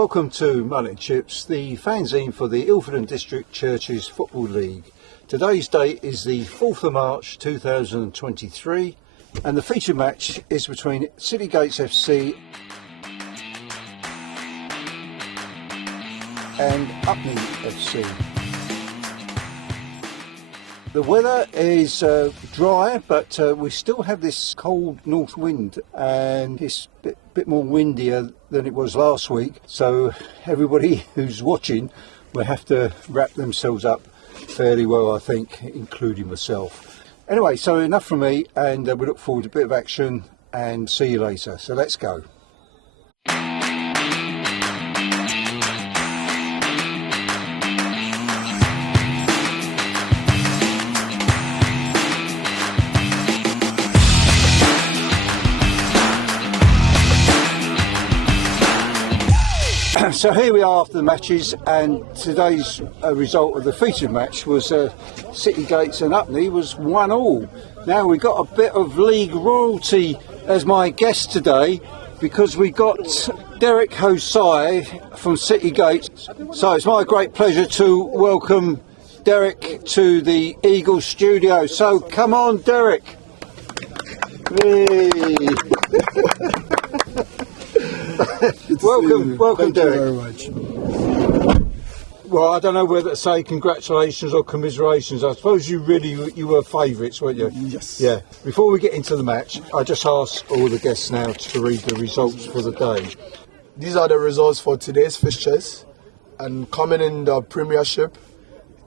Welcome to Mullet Chips, the fanzine for the Ilford and District Churches Football League. Today's date is the 4th of March 2023 and the featured match is between City Gates FC and Upney FC. The weather is dry, but we still have this cold north wind, and it's a bit more windier than it was last week. So everybody who's watching will have to wrap themselves up fairly well, I think, including myself. Anyway, so enough from me, and we look forward to a bit of action, and see you later. So let's go. So here we are after the matches, and today's result of the featured match was City Gates and Upney was 1-1. Now we got a bit of league royalty as my guest today, because we got Derek Hosai from City Gates. So it's my great pleasure to welcome Derek to the Eagle studio. So come on, Derek. Welcome, Derek. Thank you very much. Well, I don't know whether to say congratulations or commiserations. I suppose you were favourites, weren't you? Yes. Yeah. Before we get into the match, I just ask all the guests now to read the results for the day. These are the results for today's fixtures, and coming in the Premiership: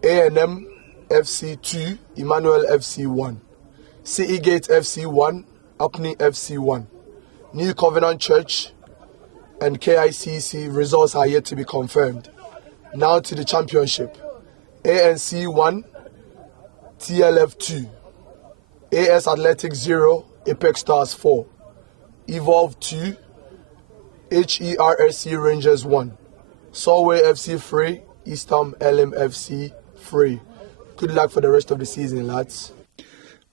A&M FC 2, Emmanuel FC 1, City Gate FC 1, Upney FC 1, New Covenant Church and KICC results are yet to be confirmed. Now to the Championship: ANC 1, TLF 2, AS Athletic 0, Apex Stars 4, Evolve 2, HERSC Rangers 1, Solway FC 3, Eastham LM FC 3. Good luck for the rest of the season, lads.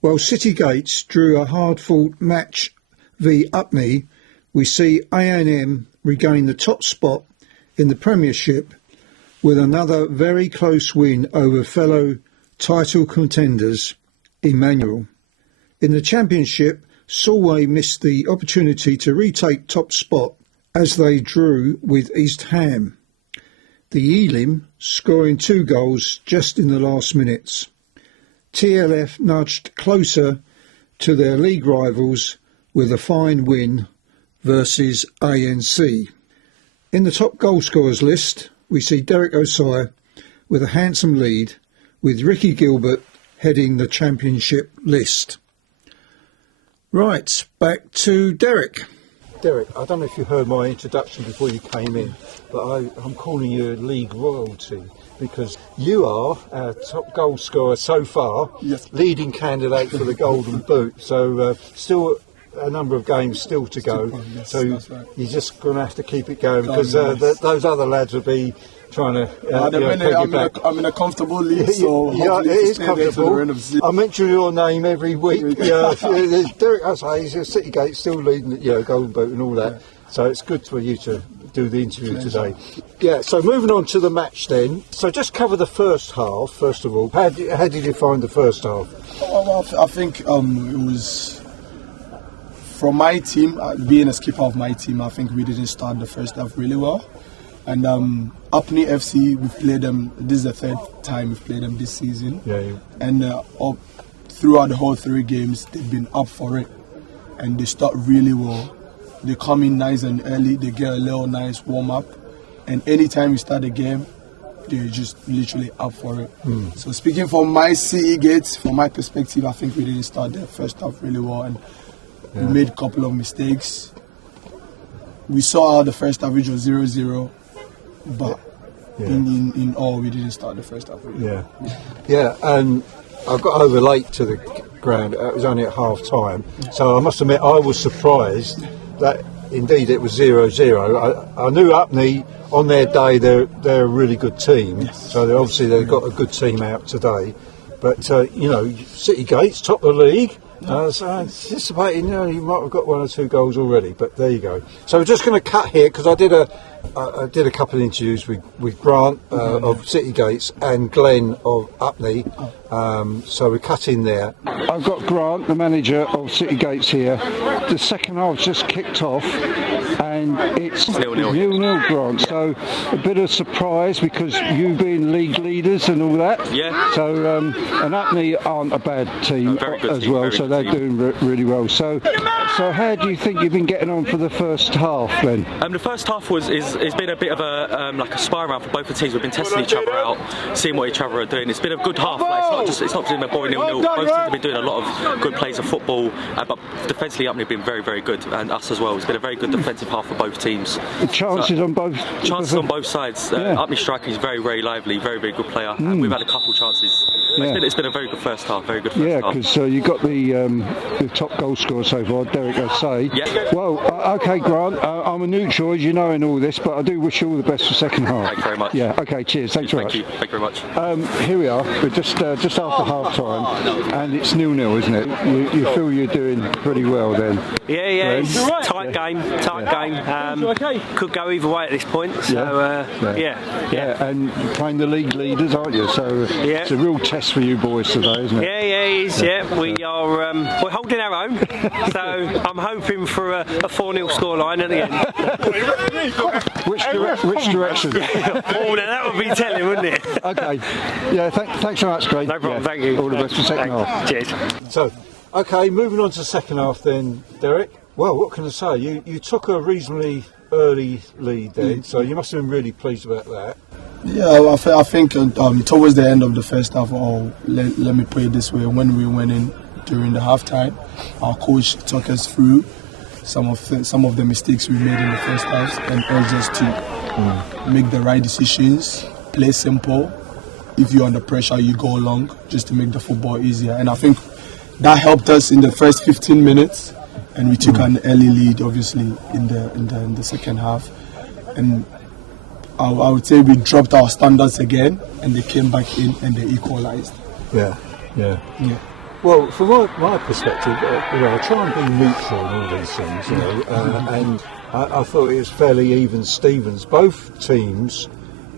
Well, City Gates drew a hard-fought match v Upney. We see A&M regain the top spot in the Premiership with another very close win over fellow title contenders, Emmanuel. In the Championship, Solway missed the opportunity to retake top spot as they drew with East Ham, the Elim scoring 2 goals just in the last minutes. TLF nudged closer to their league rivals with a fine win versus ANC. In the top goal scorers list, we see Derek Hosai with a handsome lead, with Ricky Gilbert heading the Championship list. Right, back to Derek. Derek, I don't know if you heard my introduction before you came in, but I'm calling you league royalty because you are our top goal scorer so far, Yes. leading candidate for the Golden Boot. So still a number of games still to go, yes, so that's right. you're just going to have to keep it going because those other lads will be trying to At the minute, peg you back. I'm in a comfortable league, so Yeah, it is stay there till the comfortable. end of the season. I mention your name every week. Derek Hosai, he's a City Gate, still leading the Golden Boot and all that. So it's good for you to do the interview today. Yeah, so moving on to the match then. So just cover the first half, first of all. How did you find the first half? Well, I think it was, from my team, being a skipper of my team, I think we didn't start the first half really well. And Upney FC, we've played them, this is the 3rd time we've played them this season. Yeah. And throughout the whole 3 games, they've been up for it. And they start really well. They come in nice and early, they get a little nice warm-up. And anytime we start the game, they're just literally up for it. So speaking from my City Gates, from my perspective, I think we didn't start the first half really well. And we made a couple of mistakes. We saw the first half, which was 0-0, but in all, we didn't start the first half really. Yeah, and I got over late to the ground. It was only at half time, so I must admit I was surprised that indeed it was 0-0. I knew Upney on their day they're a really good team, so they've got a good team out today. But City Gates top of the league. So I'm anticipating, you might have got 1 or 2 goals already, but there you go. So we're just going to cut here because I did a I did a couple of interviews with Grant of City Gates and Glenn of Upney, so we cut in there. I've got Grant, the manager of City Gates here. The second half's just kicked off and it's 0-0 Grant, so a bit of surprise because you being league leaders and all that. Yeah. So, and Upney aren't a bad team as well, so they're doing really well. So how do you think you've been getting on for the first half then? The first half has been a bit of a like a spy round for both the teams. We've been testing each other out, seeing what each other are doing. It's been a good half. Like, it's not just a boring 0-0. Both teams have been doing a lot of good plays of football, but defensively Upney have been very, very good, and us as well. It's been a very good defensive half for both teams. The chances on both. Chances on both sides. Upney striker is very, very lively, very, very good player, and we've had a couple chances. It's been a very good first half. Very good first half. Because you got the top goal scorer so far, Derek Osei. Yeah. Well, okay, Grant. I'm a neutral, as you know, in all this, but I do wish you all the best for second half. Thank you very much. Yeah. Okay. Cheers. Thanks very much. Thank you very much. Here we are. We're just after half time, and it's 0-0, isn't it? You feel you're doing pretty well then? Yeah. It's a tight game. Could go either way at this point. So yeah. And playing the league leaders, aren't you? So it's a real test for you boys today, isn't it? Yeah. We are. We're holding our own. So I'm hoping for a 4-0 scoreline at the end. Which direction? Oh, now that would be telling, wouldn't it? Okay. Yeah. Thanks so much, Craig. No problem. Thank you. All the best for second half. Cheers. So, okay, moving on to the second half then, Derek. Well, what can I say? You took a reasonably early lead then, so you must have been really pleased about that. Yeah, I think towards the end of the first half, let me put it this way, when we went in during the halftime, our coach took us through some of the mistakes we made in the first half and urged us to make the right decisions, play simple. If you're under pressure, you go along just to make the football easier. And I think that helped us in the first 15 minutes, and we took an early lead, obviously, in the second half. And I would say we dropped our standards again, and they came back in and they equalised. Yeah. Well, from my perspective, I try and be neutral in all these things, and I thought it was fairly even Stevens. Both teams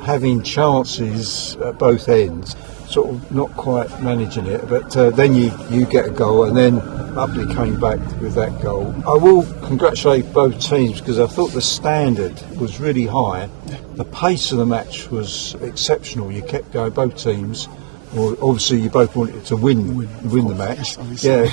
having chances at both ends, sort of not quite managing it, but then you get a goal, and then Upney came back with that goal. I will congratulate both teams because I thought the standard was really high. The pace of the match was exceptional. You kept going, both teams. Well, obviously, you both wanted to win the match. Yeah.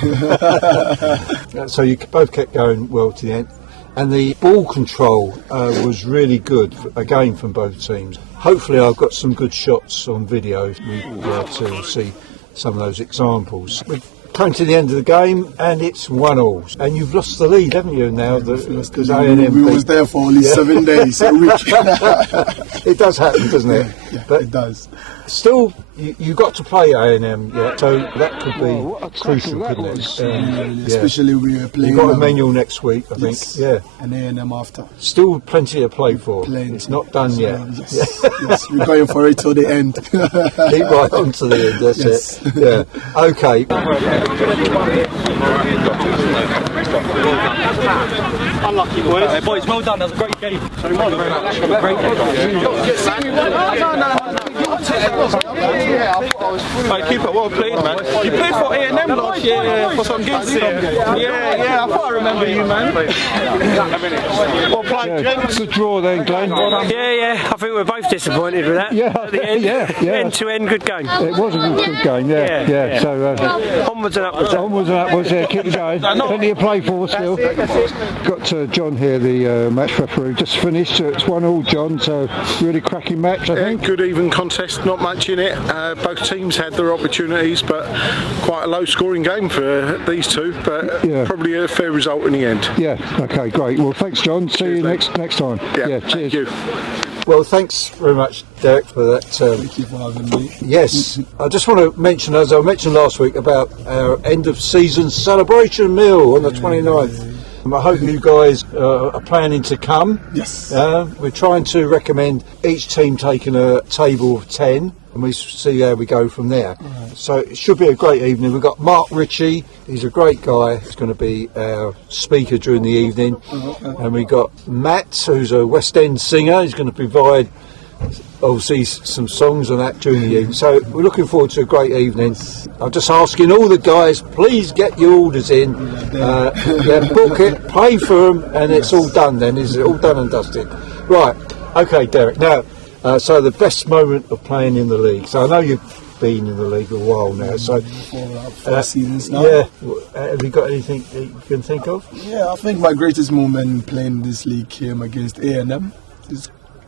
So you both kept going well to the end. And the ball control was really good, again, from both teams. Hopefully I've got some good shots on video. We'll be able to see some of those examples. We're coming to the end of the game, and it's 1-1. And you've lost the lead, haven't you, now? Because A&M... We was there for only 7 days, a week. It does happen, doesn't it? Yeah, but it does. Still, you got to play A&M, so that could be crucial, couldn't it? Especially we were playing. You've got Emmanuel next week, I think. Yeah. And A&M after. Still plenty to play for. Plenty. It's not done yet. Yes, we're going for it till the end. Keep right on to the end, that's it. Yeah. Okay. Unlucky boys. Boys, well done. That was a great game. Great game. Keep it well played, man. You played for A&M last year for some gigs. Yeah. I thought I remember you, man. Well played. It's a draw then, Glenn. Yeah. I think we're both disappointed with that. Yeah. At the end. Yeah. End to end, good game. It was a good game. Yeah. So onwards and upwards. Yeah. Keep it going. Plenty to play for still. Got John here, the match referee. Just finished. It's 1-1, John. So really cracking match, I think. Good even contest. Not much in it. Both teams had their opportunities, but quite a low-scoring game for these two. But probably a fair result in the end. Yeah. Okay. Great. Well, thanks, John. See you next time. Yeah. Cheers. Thank you. Well, thanks very much, Derek, for that. Thank you for having me. Yes, I just want to mention, as I mentioned last week, about our end of season celebration meal on the 29th. I hope you guys are planning to come. Yes. We're trying to recommend each team taking a table of 10 and we see how we go from there. Right. So it should be a great evening. We've got Mark Ritchie, he's a great guy, he's going to be our speaker during the evening. And we've got Matt, who's a West End singer, he's going to provide obviously some songs and that during the evening. So we're looking forward to a great evening. I'm just asking all the guys, please get your orders in, book it, pay for them, and it's all done then. It's all done and dusted. Right, okay, Derek. Now, so the best moment of playing in the league. So I know you've been in the league a while now. So 4 seasons now. Yeah. Have you got anything that you can think of? Yeah, I think my greatest moment playing this league came against A&M.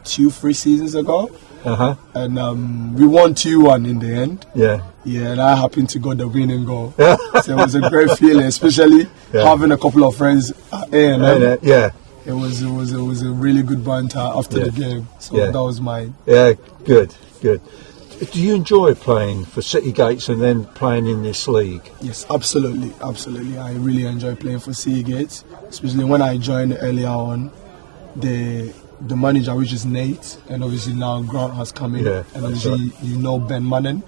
2-3 seasons ago, and we won 2-1 in the end. Yeah, and I happened to get the winning goal. So it was a great feeling, especially having a couple of friends at A&M. Yeah, it was a really good banter after the game. So that was mine. Yeah, good. Do you enjoy playing for City Gates and then playing in this league? Yes, absolutely. I really enjoy playing for City Gates, especially when I joined earlier on. The manager, which is Nate, and obviously now Grant has come in, and obviously Ben Manning.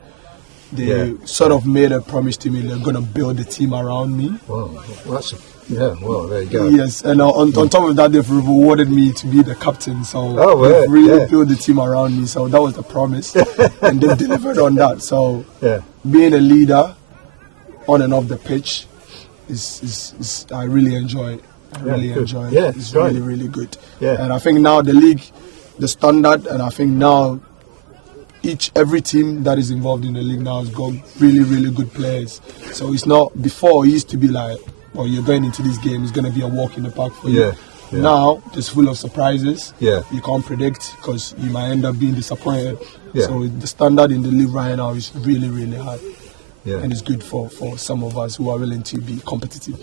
They sort of made a promise to me they're going to build the team around me. Wow, well, there you go. Yes, and on top of that, they've rewarded me to be the captain, so they've really built the team around me, so that was the promise, and they've delivered on that. So being a leader on and off the pitch is I really enjoy it. I really enjoy it. Yeah, it's really, really good. Yeah. And I think now the league, the standard, and I think now every team that is involved in the league now has got really, really good players. So it's not, before it used to be like, well, you're going into this game, it's going to be a walk in the park for you. Yeah. Now it's full of surprises. Yeah. You can't predict because you might end up being disappointed. Yeah. So the standard in the league right now is really, really high. Yeah. And it's good for some of us who are willing to be competitive.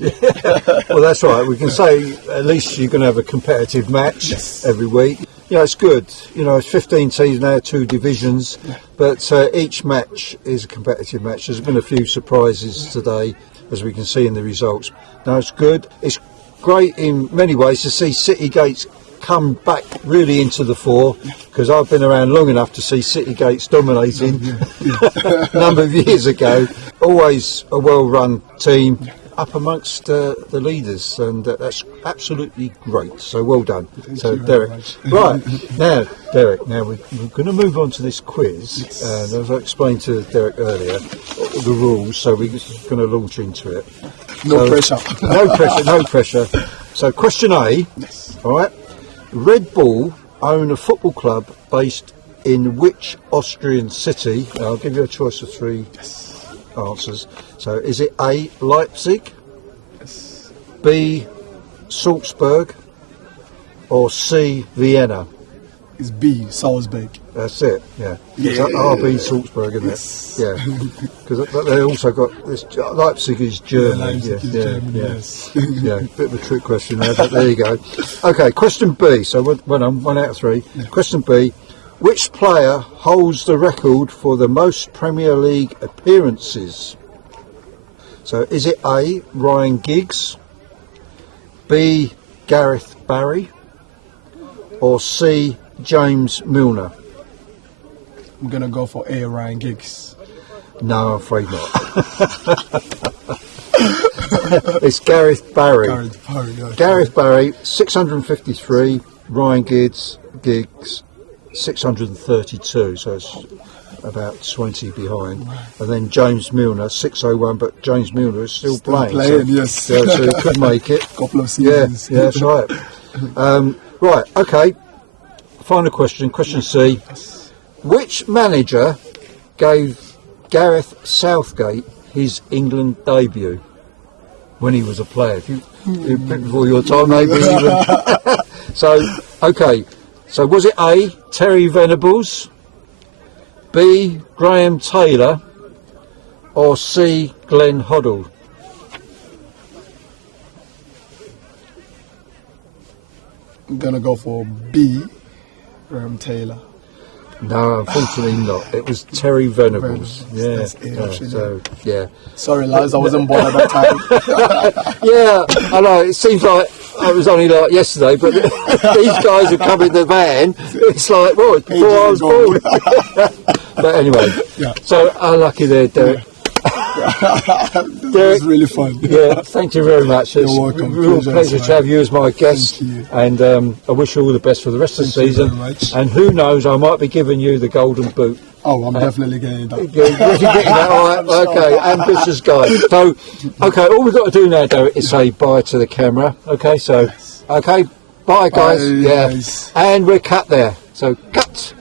Well, that's right. We can say at least you're going to have a competitive match every week. It's good. It's 15 teams now, 2 divisions, but each match is a competitive match. There's been a few surprises today, as we can see in the results. Now, it's good. It's great in many ways to see City Gates come back really into the fore, because I've been around long enough to see City Gates dominating a number of years ago. Always a well-run team up amongst the leaders, and that's absolutely great. So well done. So Derek, right now, Derek. Now we're going to move on to this quiz, and as I explained to Derek earlier, the rules. So we're just going to launch into it. No pressure. So question A. All right. Red Bull own a football club based in which Austrian city? I'll give you a choice of 3 answers. So is it A, Leipzig, B, Salzburg, or C, Vienna? It's B, Salzburg. That's it, yeah. It's RB Salzburg, isn't it? Yeah. Because they also got this. Leipzig is Germany. Yeah, bit of a trick question there, but there you go. Okay, question B. So when I'm 1 out of 3. Yeah. Question B. Which player holds the record for the most Premier League appearances? So is it A, Ryan Giggs, B, Gareth Barry, or C, James Milner? I'm going to go for A, Ryan Giggs. No, I'm afraid not. It's Gareth Barry. Gareth Barry, 653. Ryan Giggs, 632. So it's about 20 behind. And then James Milner, 601. But James Milner is still playing. Yes. So he could make it. Couple of seasons. Yeah, that's right. Right, okay. Final question, question C. Which manager gave Gareth Southgate his England debut when he was a player? You before your time, maybe even. So, okay. So was it A, Terry Venables, B, Graham Taylor, or C, Glenn Hoddle? I'm going to go for B, Graham Taylor. No, unfortunately not. It was Terry Venables. Yeah. Yeah. Sorry, lads, I wasn't born at that time. Yeah, I know. It seems like it was only like yesterday, but these guys have come in the van. It's like, well, it's before I was born. But anyway, so unlucky there, Derek. It was really fun. Yeah, thank you very much. It's You're welcome. a real pleasure to have you as my guest. Thank you. And I wish you all the best for the rest of the season. Thank you very much. And who knows, I might be giving you the golden boot. Oh, I'm definitely getting that. You're getting that, all right? Okay, ambitious guy. So, okay, all we've got to do now, Derek, is say bye to the camera. Okay, so, okay, bye guys. Bye, yeah, guys. and we're cut there. So, cut.